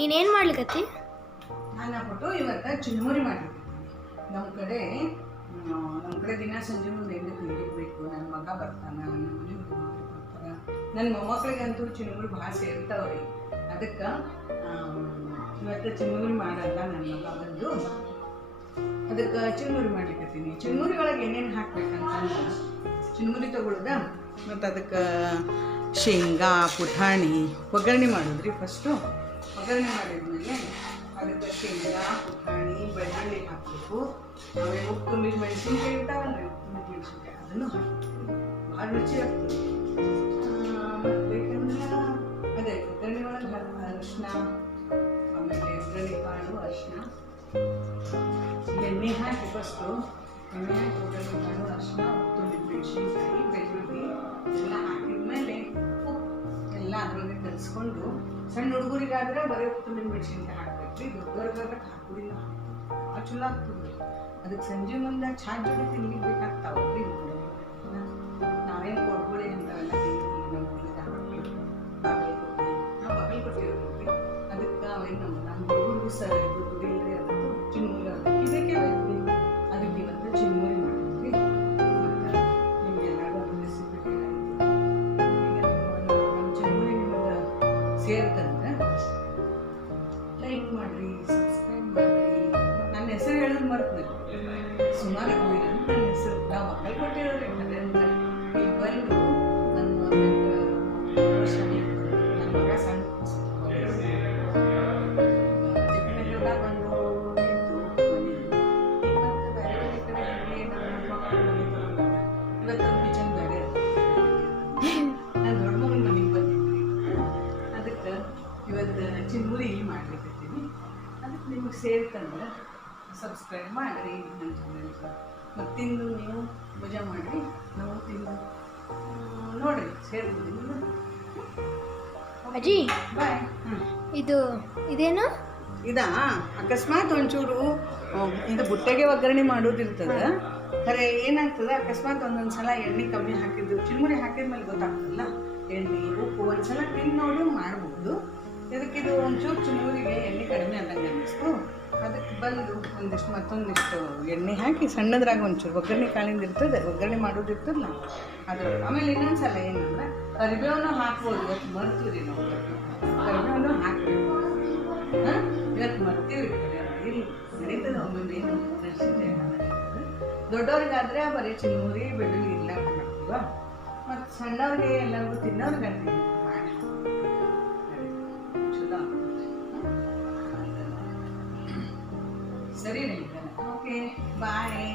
ನೀನೇನು ಮಾಡ್ಲಿಕತ್ತಿ? ನಾನು ಹಾಕ್ಬಿಟ್ಟು ಇವತ್ತು ಚುರುಮುರಿ ಮಾಡಿರ್ತೀನಿ. ನಮ್ಮ ಕಡೆ ದಿನ ಸಂಜೆ ಮುಂದೆ ಎಣ್ಣೆ ತಿಂದಿರಬೇಕು. ನನ್ನ ಮಗ ಬರ್ತಾನೆ, ನನ್ನ ಮನೆಗೆ ಬರ್ತಾರೆ, ನನ್ನ ಮೊಮ್ಮಕ್ಕಳಿಗಂತೂ ಚುರುಮುರಿ ಭಾಳ ಸೇರ್ತಾವ್ರಿ. ಅದಕ್ಕೆ ಇವತ್ತು ಚುರುಮುರಿ ಮಾಡಲ್ಲ. ನನ್ನ ಮಗ ಬಂದು ಅದಕ್ಕೆ ಚುರುಮುರಿ ಮಾಡ್ಲಿಕ್ಕತ್ತೀನಿ. ಚುರುಮುರಿ ಒಳಗೆ ಏನೇನು ಹಾಕ್ಬೇಕಂತಂದ್ರೆ ಚುರುಮುರಿ ತೊಗೊಳ್ದ ಮತ್ತು ಅದಕ್ಕೆ ಶೇಂಗಾ ಪುಟಾಣಿ ಒಗ್ಗರಣೆ ಮಾಡೋದ್ರಿ. ಫಸ್ಟು ಒಗ್ಗರಣೆ ಮಾಡಿದ್ಮೇಲೆ ಅದಕ್ಕೆ ಶೇಂಗಾ ಪುಟಾಣಿ ಬೆಳ್ಳುಳ್ಳಿ ಹಾಕಬೇಕು. ಆಮೇಲೆ ಉಪ್ಪು ಮೆಣಸಿನ್ಕಾಯಿ ಇರ್ತಾವಲ್ರಿ, ಉಪ್ಪು ಮೆಣಸಿನ್ಕಾಯಿ ಅದನ್ನು ಹಾಕ್ಬೇಕು. ಭಾಳ ರುಚಿ ಆಗ್ತದೆ. ಮತ್ತು ಬೇಕಂದ್ರೆ ಅದೇ ಒಗ್ಗರಣೆ ಒಳಗೆ ಅರಿಶಿನ, ಆಮೇಲೆ ಒಗ್ಗರಣೆ ಕಾಳು, ಅರಿಶಿನ, ಎಣ್ಣೆ ಹಾಕಿ ಫಸ್ಟು ಎಣ್ಣೆ ಹಾಕಿ ಒಗ್ಗರಣೆ ಕಾಳು, ಅರಿಶಿನ, ಉಪ್ಪು ಮೆಣಸಿನ್ಕಾಯಿ, ಬೆಳ್ಳುಳ್ಳಿ ಎಲ್ಲ ಹಾಕಿದ್ಮೇಲೆ ಉಪ್ಪು ಎಲ್ಲ ಅದರೊಳಗೆ ಕಲಿಸ್ಕೊಂಡು, ಸಣ್ಣ ಹುಡುಗರಿಗಾದ್ರೆ ಬರೀ ಉಪ್ಪು ಮೆಣಸಿನ್ಕಾಯಿ ಹಾಕ್ಬೇಕ್ರಿ. ದೊಡ್ಡವ್ರಿಗಾದ್ರೆ ಹಾಕೋದಿಲ್ಲ, ಭಾಳ ಚಲೋ ಆಗ್ತದೆ. ಅದಕ್ಕೆ ಸಂಜೆ ಮುಂದೆ ಚಹಾ ಜೊತೆ ತಿನ್ಬೇಕಾಗ್ತಾವ್ರಿ. ನಾವೇನು ಕೊಡ್ಬೋಳಿ ಅಂತಾವೆಲ್ಲ ತಿಂತೀವಿ. ನಾವು ಬಗಲ್ ಕೊಟ್ಟಿರೋದ್ರಿ. ಅದಕ್ಕೆ ಅವೇನು ನಮ್ಮ ಹುಡುಗರಿಗೂ ದುಡ್ಡಿಲ್ರಿ. ಅದಕ್ಕೆ ಚುರುಮುರಿ ಇದಕ್ಕೆ ಬೇಕು. ಅದಕ್ಕೆ ಇವತ್ತು ಚುರುಮುರಿ ಮಾಡಿದ್ವಿ. ಮತ್ತು ನಿಮಗೆಲ್ಲರೂ ರೆಸಿಪಿ ಈಗ ನಮ್ಮ ಚುರುಮುರಿ ನಿಮಗೆ ಸೇರ್ತಂದ್ರೆ ಲೈಕ್ ಮಾಡಿರಿ, ಸಬ್ಸ್ಕ್ರೈಬ್ ಮಾಡಿರಿ. ನನ್ನ ಹೆಸರು ಹೇಳೋದು ಮರ್ತದೆ. ಸುಮಾರು ಹೋಗಿಲ್ಲ ನನ್ನ ಹೆಸರು ನಾವು ಮಕ್ಕಳು ಕೊಟ್ಟಿರೋರಿ. ಅಂದರೆ ಇಲ್ಲಿ ಬಂದು ನನ್ನ 8 ವರ್ಷ ನನ್ನ ಮಗ ಸಣ್ಣ ಜಗನ್ನೆಲ್ಲ ಬಂದು ನಿಂತು ಬಂದಿದ್ದು. ಇವತ್ತು ಬೇರೆ ಬೇರೆ ಕಡೆ ಹೀಗೆ ನಮ್ಮ ಮಕ್ಕಳು ಇವತ್ತೊಂದು ಕಿಚನ್ ಬೇರೆ ನಾನು ದೊಡ್ಡ ಮಗನ ಮನೆಗೆ ಬಂದಿದ್ವಿ. ಅದಕ್ಕೆ ಇವತ್ತು ಚುರುಮುರಿ ಮಾಡ್ಲಿಕ್ಕತ್ತೀನಿ. ಅದಕ್ಕೆ ನಿಮಗೆ ಸೇರ್ತಂದ್ರೆ ಸಬ್ಸ್ಕ್ರೈಬ್ ಮಾಡಿರಿ ನನ್ನ ಚಾನಲ್ಗೆ. ಮತ್ತು ತಿಂದು ನೀವು ಮಜಾ ಮಾಡಿರಿ, ನಾವು ತಿಂದು ನೋಡಿರಿ, ಸೇರ್ಬೋದು. ಅಜ್ಜಿ ಬಾಯ್. ಇದೇನು ಇದಾ ಅಕಸ್ಮಾತ್ ಒಂಚೂರು ಇದು ಬುಟ್ಟೆಗೆ ಒಗ್ಗರಣೆ ಮಾಡೋದಿರ್ತದೆ. ಖರೆ ಏನಾಗ್ತದೆ, ಅಕಸ್ಮಾತ್ ಒಂದೊಂದು ಸಲ ಎಣ್ಣೆ ಕಮ್ಮಿ ಹಾಕಿದ್ದು ಚುರುಮುರಿ ಹಾಕಿದ್ಮೇಲೆ ಗೊತ್ತಾಗ್ತದಲ್ಲ ಎಣ್ಣೆ ಉಪ್ಪು. ಒಂದು ಸಲ ತಿಂದು ನೋಡಿ ಮಾಡ್ಬೋದು. ಇದಕ್ಕಿದು ಒಂಚೂರು ಚುರುಮುರಿಗೆ ಎಣ್ಣೆ ಕಡಿಮೆ ಆದಂಗೆ ಅನ್ನಿಸ್ತು. ಅದಕ್ಕೆ ಬಂದು ಮತ್ತೊಂದಿಷ್ಟು ಎಣ್ಣೆ ಹಾಕಿ ಸಣ್ಣದ್ರಾಗ ಒಂಚೂರು ಒಗ್ಗರಣೆ ಕಾಳಿಂದ ಇರ್ತದೆ, ಒಗ್ಗರಣೆ ಮಾಡೋದಿರ್ತದಲ್ಲ ಅದ್ರ. ಆಮೇಲೆ ಇನ್ನೊಂದು ಸಲ ಏನಂದ್ರೆ ಕರಿಬೇವನು ಹಾಕ್ಬೋದು. ಇವತ್ತು ಮರ್ತೀವಿ ನಾವು, ಕರಿಬೇವನು ಹಾಕಬೇಕು. ಇವತ್ತು ಮರ್ತೀವಿ, ಇಲ್ಲಿ ನಡೀತದೆ ಒಮ್ಮೊಮ್ಮೆ. ಏನು ದೊಡ್ಡವ್ರಿಗಾದ್ರೆ ಬರೀ ಚುರುಮುರಿ ಬೆಳ್ಳುಳ್ಳಿ ಇಲ್ಲ ಮಾಡ್ತೀವ. ಮತ್ತು ಸಣ್ಣವ್ರಿಗೆ ಎಲ್ಲರಿಗೂ ತಿನ್ನೋರ್ಗೆ ಅಂತೀವಿ ಮಾಡಿ ಚಲೋ. ಸರಿ, ಓಕೆ, ಬಾಯ್.